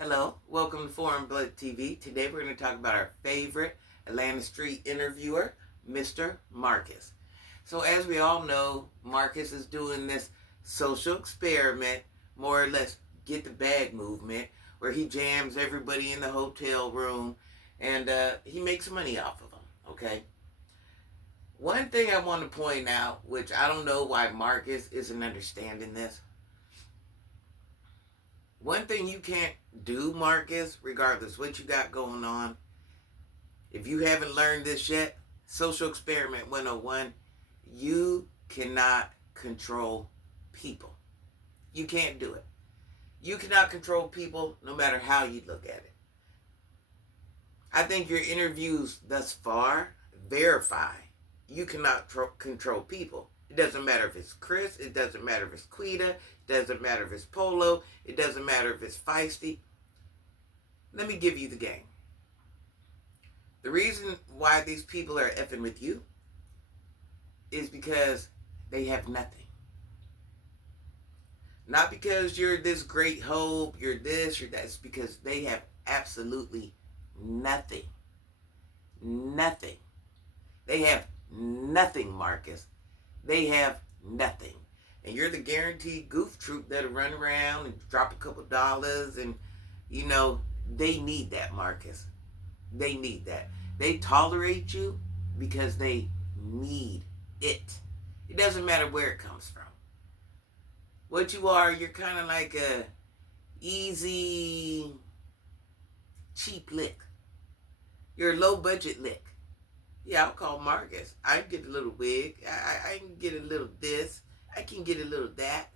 Hello, welcome to Foreign Blood TV. Today we're going to talk about our favorite Atlanta Street interviewer, Mr. Marcus. So as we all know, Marcus is doing this social experiment, more or less get the bag movement, where he jams everybody in the hotel room and he makes money off of them, okay? One thing I want to point out, which I don't know why Marcus isn't understanding this, one thing you can't do, Marcus, regardless what you got going on, if you haven't learned this yet, Social Experiment 101, you cannot control people. You can't do it. You cannot control people no matter how you look at it. I think your interviews thus far verify you cannot control people. It doesn't matter if it's Chris. It doesn't matter if it's Quita. It doesn't matter if it's Polo. It doesn't matter if it's Feisty. Let me give you the game. The reason why these people are effing with you is because they have nothing. Not because you're this great hope, you're this, you're that. It's because they have absolutely nothing. Nothing. They have nothing, Marcus. They have nothing. And you're the guaranteed goof troop that'll run around and drop a couple dollars, and they need that, Marcus. They need that. They tolerate you because they need it. It doesn't matter where it comes from. What you are, you're kind of like a easy, cheap lick. You're a low budget lick. Yeah, I'll call Marcus. I can get a little wig. I can get a little this. I can get a little that.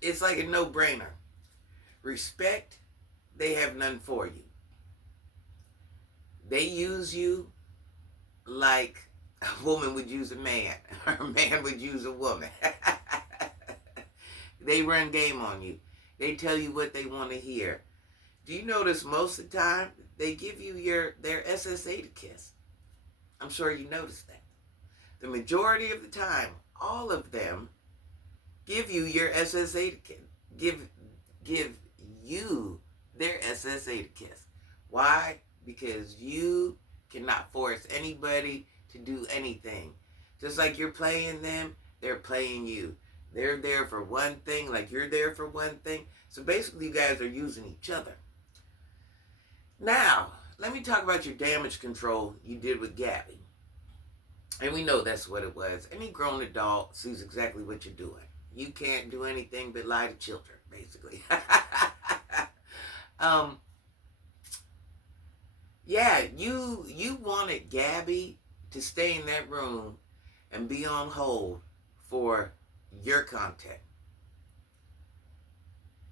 It's like a no-brainer. Respect, they have none for you. They use you like a woman would use a man, or a man would use a woman. They run game on you. They tell you what they want to hear. Do you notice most of the time they give you their SSA to kiss? I'm sure you noticed that. The majority of the time, all of them give you your SSA to kiss. Give you their SSA to kiss. Why? Because you cannot force anybody to do anything. Just like you're playing them, they're playing you. They're there for one thing, like you're there for one thing. So basically, you guys are using each other. Now, let me talk about your damage control you did with Gabby. And we know that's what it was. Any grown adult sees exactly what you're doing. You can't do anything but lie to children, basically. Yeah, you wanted Gabby to stay in that room and be on hold for your content.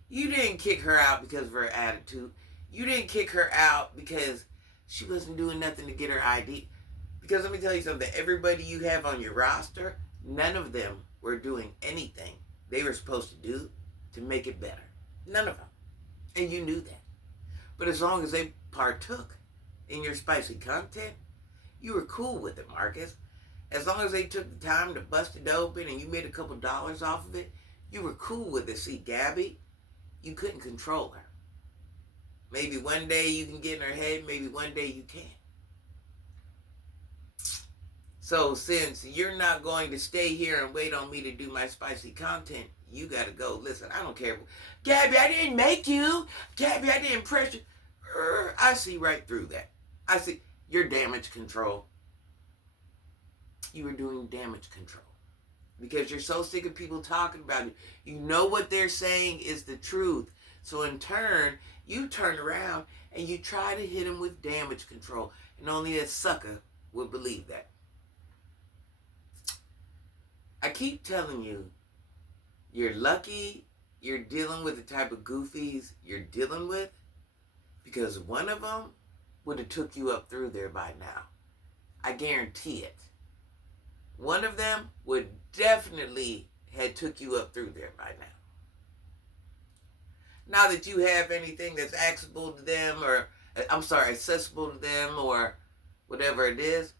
You didn't kick her out because of her attitude. You didn't kick her out because she wasn't doing nothing to get her ID. Because let me tell you something, everybody you have on your roster, none of them were doing anything they were supposed to do to make it better. None of them. And you knew that. But as long as they partook in your spicy content, you were cool with it, Marcus. As long as they took the time to bust it open and you made a couple dollars off of it, you were cool with it. See, Gabby, you couldn't control her. Maybe one day you can get in her head, maybe one day you can't. So since you're not going to stay here and wait on me to do my spicy content, you got to go. Listen, I don't care. Gabby, I didn't make you. Gabby, I didn't press you. I see right through that. I see your damage control. You were doing damage control. Because you're so sick of people talking about it. You know what they're saying is the truth. So in turn, you turn around and you try to hit them with damage control. And only a sucker would believe that. I keep telling you, you're lucky you're dealing with the type of goofies you're dealing with, because one of them would have took you up through there by now. I guarantee it. One of them would definitely had took you up through there by now. Not that you have anything that's accessible to them, or accessible to them, or whatever it is,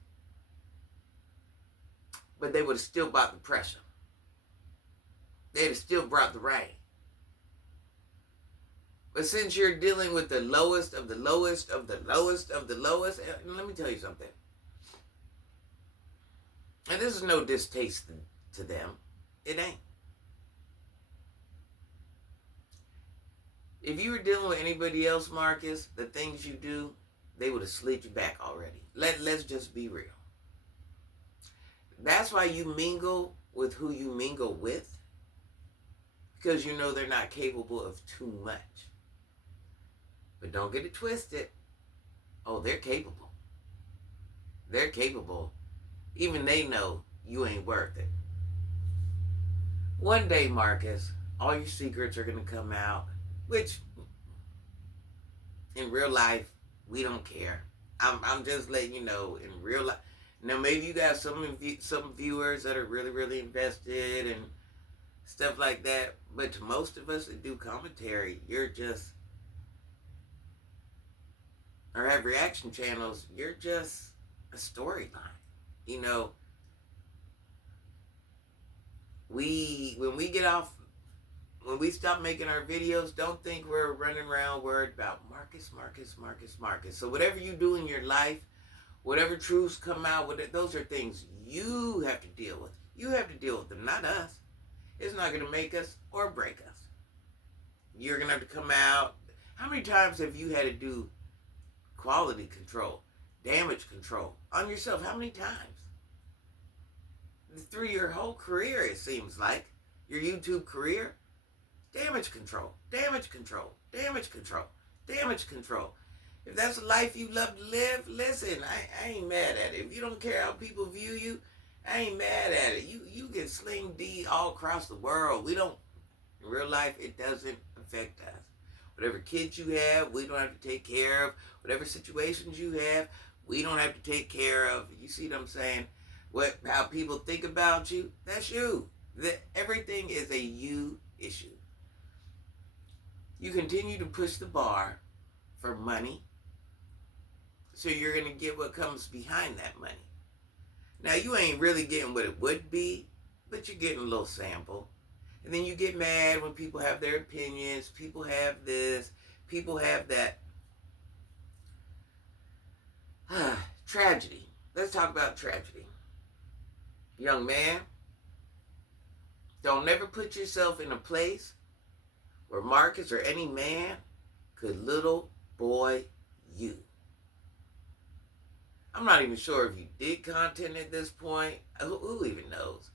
but they would have still brought the pressure. They'd have still brought the rain. But since you're dealing with the lowest of the lowest of the lowest of the lowest, let me tell you something. And this is no distaste to them. It ain't. If you were dealing with anybody else, Marcus, the things you do, they would have slid you back already. Let's just be real. That's why you mingle with who you mingle with, because you know they're not capable of too much. But don't get it twisted. Oh, they're capable. They're capable. Even they know you ain't worth it. One day, Marcus, all your secrets are going to come out, which in real life, we don't care. I'm just letting you know, in real life. Now, maybe you got some viewers that are really, really invested and stuff like that. But to most of us that do commentary, you're just, or have reaction channels, you're just a storyline. You know, when we stop making our videos, don't think we're running around worried about Marcus. So whatever you do in your life, whatever truths come out with it, those are things you have to deal with. You have to deal with them, not us. It's not going to make us or break us. You're going to have to come out. How many times have you had to do quality control, damage control on yourself? How many times? Through your whole career, it seems like. Your YouTube career. Damage control. If that's a life you love to live, listen, I ain't mad at it. If you don't care how people view you, I ain't mad at it. You can sling D all across the world. In real life, it doesn't affect us. Whatever kids you have, we don't have to take care of. Whatever situations you have, we don't have to take care of. You see what I'm saying? How people think about you, that's you. Everything is a you issue. You continue to push the bar for money, so you're going to get what comes behind that money. Now, you ain't really getting what it would be, but you're getting a little sample. And then you get mad when people have their opinions, people have this, people have that. Tragedy. Let's talk about tragedy. Young man, don't never put yourself in a place where Marcus or any man could little boy you. I'm not even sure if you did content at this point. Who even knows?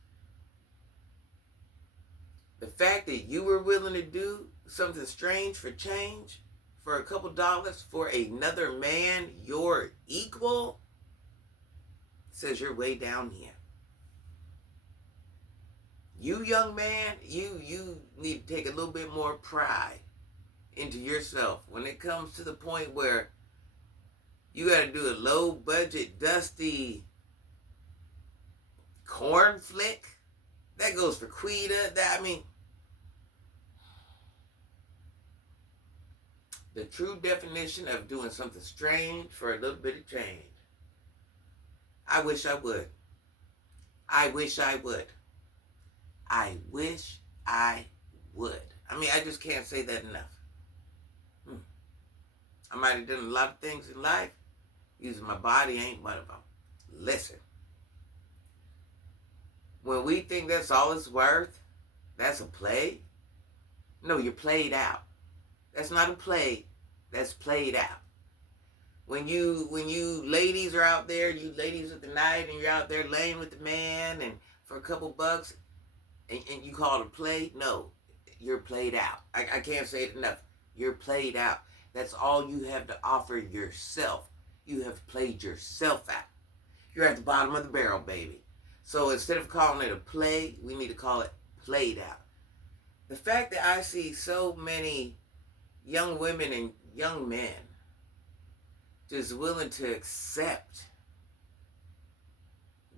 The fact that you were willing to do something strange for change, for a couple dollars, for another man, your equal, says you're way down here. You, young man, you need to take a little bit more pride into yourself when it comes to the point where you got to do a low budget, dusty corn flick. That goes for Quita. The true definition of doing something strange for a little bit of change. I wish I would. I wish I would. I just can't say that enough. I might have done a lot of things in life. Using my body ain't one of them. Listen. When we think that's all it's worth, that's a play. No, you're played out. That's not a play. That's played out. When you ladies are out there, you ladies of the night, and you're out there laying with the man, and for a couple bucks, and you call it a play, no, you're played out. I can't say it enough. You're played out. That's all you have to offer yourself. You have played yourself out. You're at the bottom of the barrel, baby. So instead of calling it a play, we need to call it played out. The fact that I see so many young women and young men just willing to accept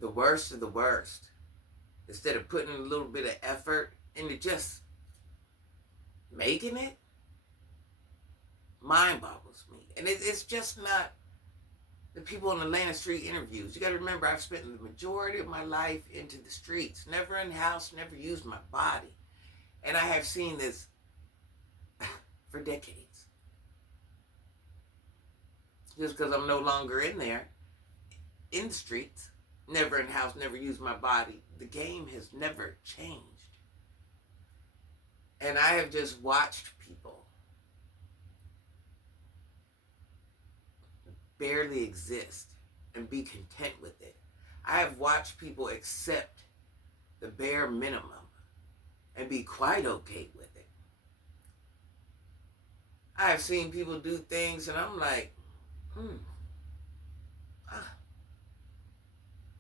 the worst of the worst instead of putting a little bit of effort into just making it, mind boggles me. And it's just not the people on Atlanta street interviews. You got to remember, I've spent the majority of my life into the streets, never in the house, never used my body. And I have seen this for decades. Just because I'm no longer in there, in the streets, never in the house, never used my body, the game has never changed. And I have just watched people barely exist and be content with it. I have watched people accept the bare minimum and be quite okay with it. I have seen people do things and I'm like,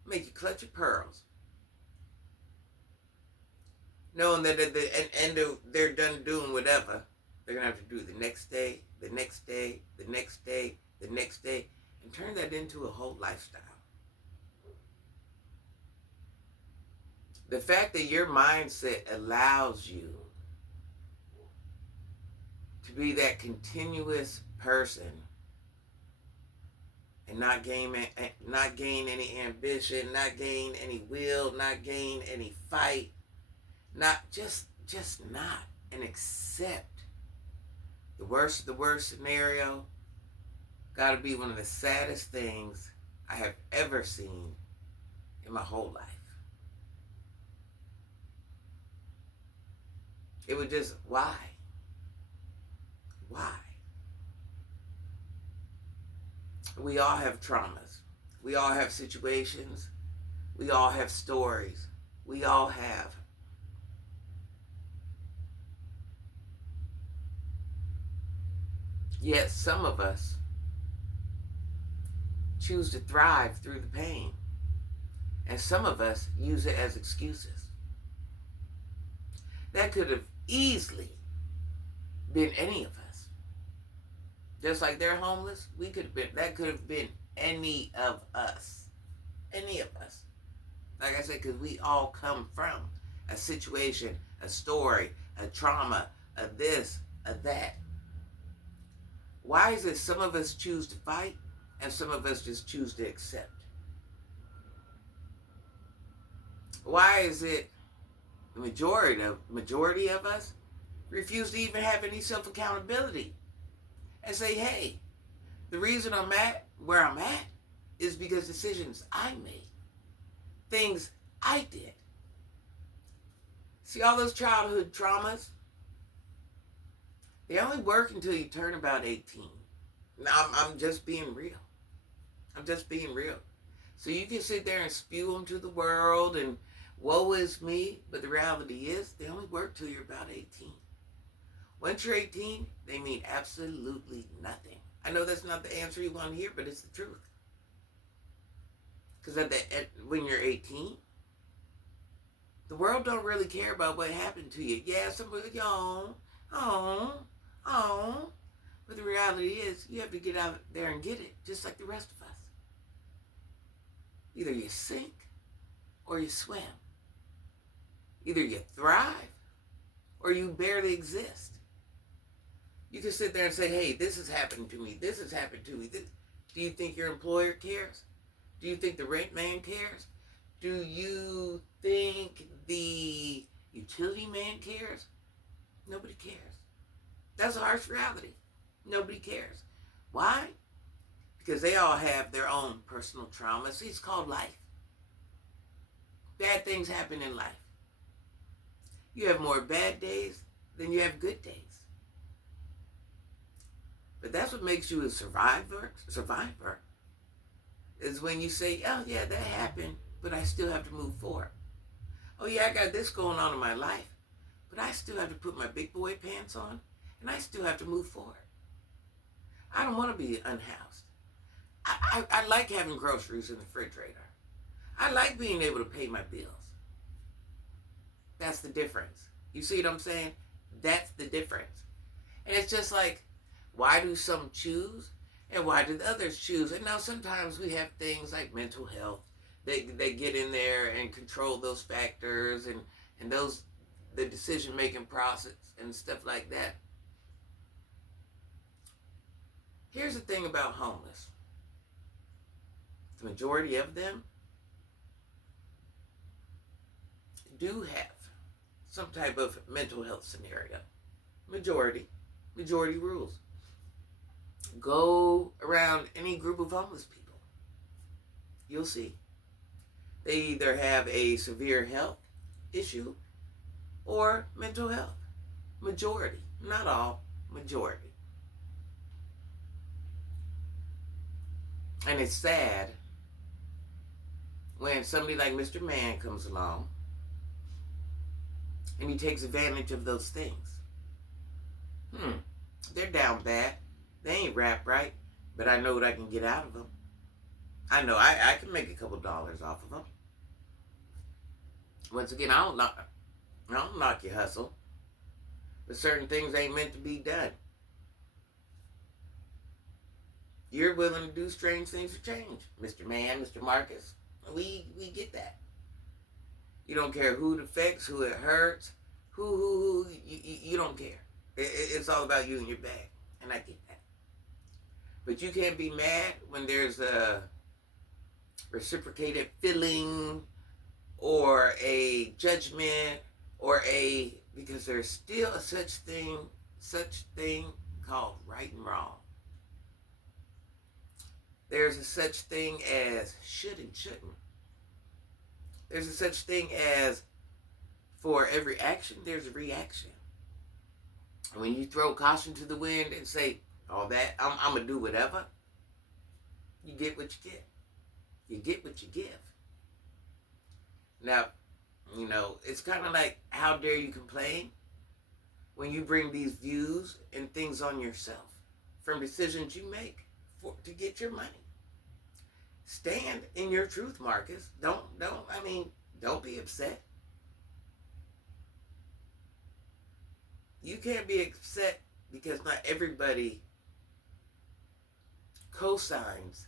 make you clutch your pearls. Knowing that at the end they're done doing whatever, they're going to have to do it the next day, the next day, the next day, the next day, and turn that into a whole lifestyle. The fact that your mindset allows you to be that continuous person and not gain any ambition, not gain any will, not gain any fight, not just not, and accept the worst scenario, gotta be one of the saddest things I have ever seen in my whole life. It would just, why? We all have traumas. We all have situations. We all have stories. We all have. Yet some of us choose to thrive through the pain. And some of us use it as excuses. That could have easily been any of us. Just like they're homeless, that could have been any of us. Any of us. Like I said, because we all come from a situation, a story, a trauma, a this, a that. Why is it some of us choose to fight and some of us just choose to accept? Why is it the majority of us refuse to even have any self-accountability and say, hey, the reason I'm at where I'm at is because decisions I made, things I did. See all those childhood traumas? They only work until you turn about 18. Now, I'm just being real. I'm just being real. So you can sit there and spew them to the world and woe is me, but the reality is they only work till you're about 18. Once you're 18, they mean absolutely nothing. I know that's not the answer you want to hear, but it's the truth. Because when you're 18, the world don't really care about what happened to you. Yeah, somebody, but the reality is you have to get out there and get it, just like the rest of us. Either you sink or you swim. Either you thrive or you barely exist. You can sit there and say, hey, this has happened to me. This has happened to me. Do you think your employer cares? Do you think the rent man cares? Do you think the utility man cares? Nobody cares. That's a harsh reality. Nobody cares. Why? Because they all have their own personal traumas. It's called life. Bad things happen in life. You have more bad days than you have good days. But that's what makes you a survivor, is when you say, oh yeah, that happened, but I still have to move forward. Oh yeah, I got this going on in my life, but I still have to put my big boy pants on, and I still have to move forward. I don't want to be unhoused. I like having groceries in the refrigerator. I like being able to pay my bills. That's the difference. You see what I'm saying? That's the difference. And it's just like, why do some choose and why do the others choose? And now sometimes we have things like mental health. They get in there and control those factors and the decision-making process and stuff like that. Here's the thing about homeless. The majority of them do have some type of mental health scenario. Majority. Majority rules. Go around any group of homeless people. You'll see. They either have a severe health issue or mental health. Majority. Not all. Majority. And it's sad when somebody like Mr. Man comes along and he takes advantage of those things. They're down bad. They ain't rap right, but I know what I can get out of them. I know I can make a couple dollars off of them. Once again, I don't knock your hustle, but certain things ain't meant to be done. You're willing to do strange things for change, Mr. Man, Mr. Marcus. We get that. You don't care who it affects, who it hurts, who you don't care. It's all about you and your bag, and I get that. But you can't be mad when there's a reciprocated feeling or a judgment because there's still a such thing called right and wrong. There's a such thing as should and shouldn't. There's a such thing as for every action, there's a reaction. And when you throw caution to the wind and say, all that, I'm going to do whatever, you get what you get. You get what you give. Now, it's kind of like, how dare you complain when you bring these views and things on yourself from decisions you make to get your money. Stand in your truth, Marcus. Don't be upset. You can't be upset because not everybody co-signs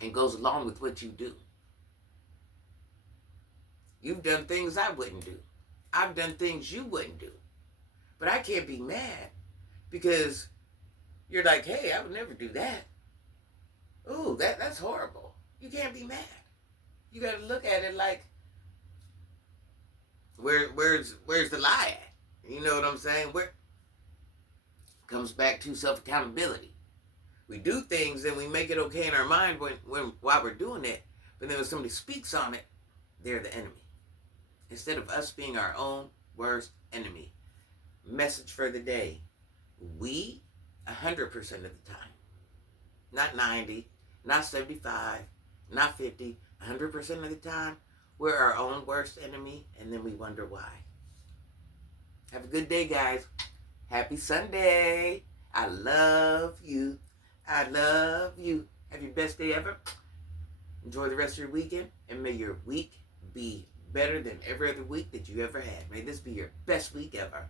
and goes along with what you do. You've done things I wouldn't do. I've done things you wouldn't do. But I can't be mad because you're like, hey, I would never do that. Ooh, that's horrible. You can't be mad. You got to look at it like, where's the lie at? You know what I'm saying? Where comes back to self-accountability. We do things and we make it okay in our mind while we're doing it, but then when somebody speaks on it, they're the enemy. Instead of us being our own worst enemy. Message for the day. We, 100% of the time, not 90, not 75, not 50, 100% of the time, we're our own worst enemy, and then we wonder why. Have a good day, guys. Happy Sunday. I love you. I love you. Have your best day ever. Enjoy the rest of your weekend, and may your week be better than every other week that you ever had. May this be your best week ever.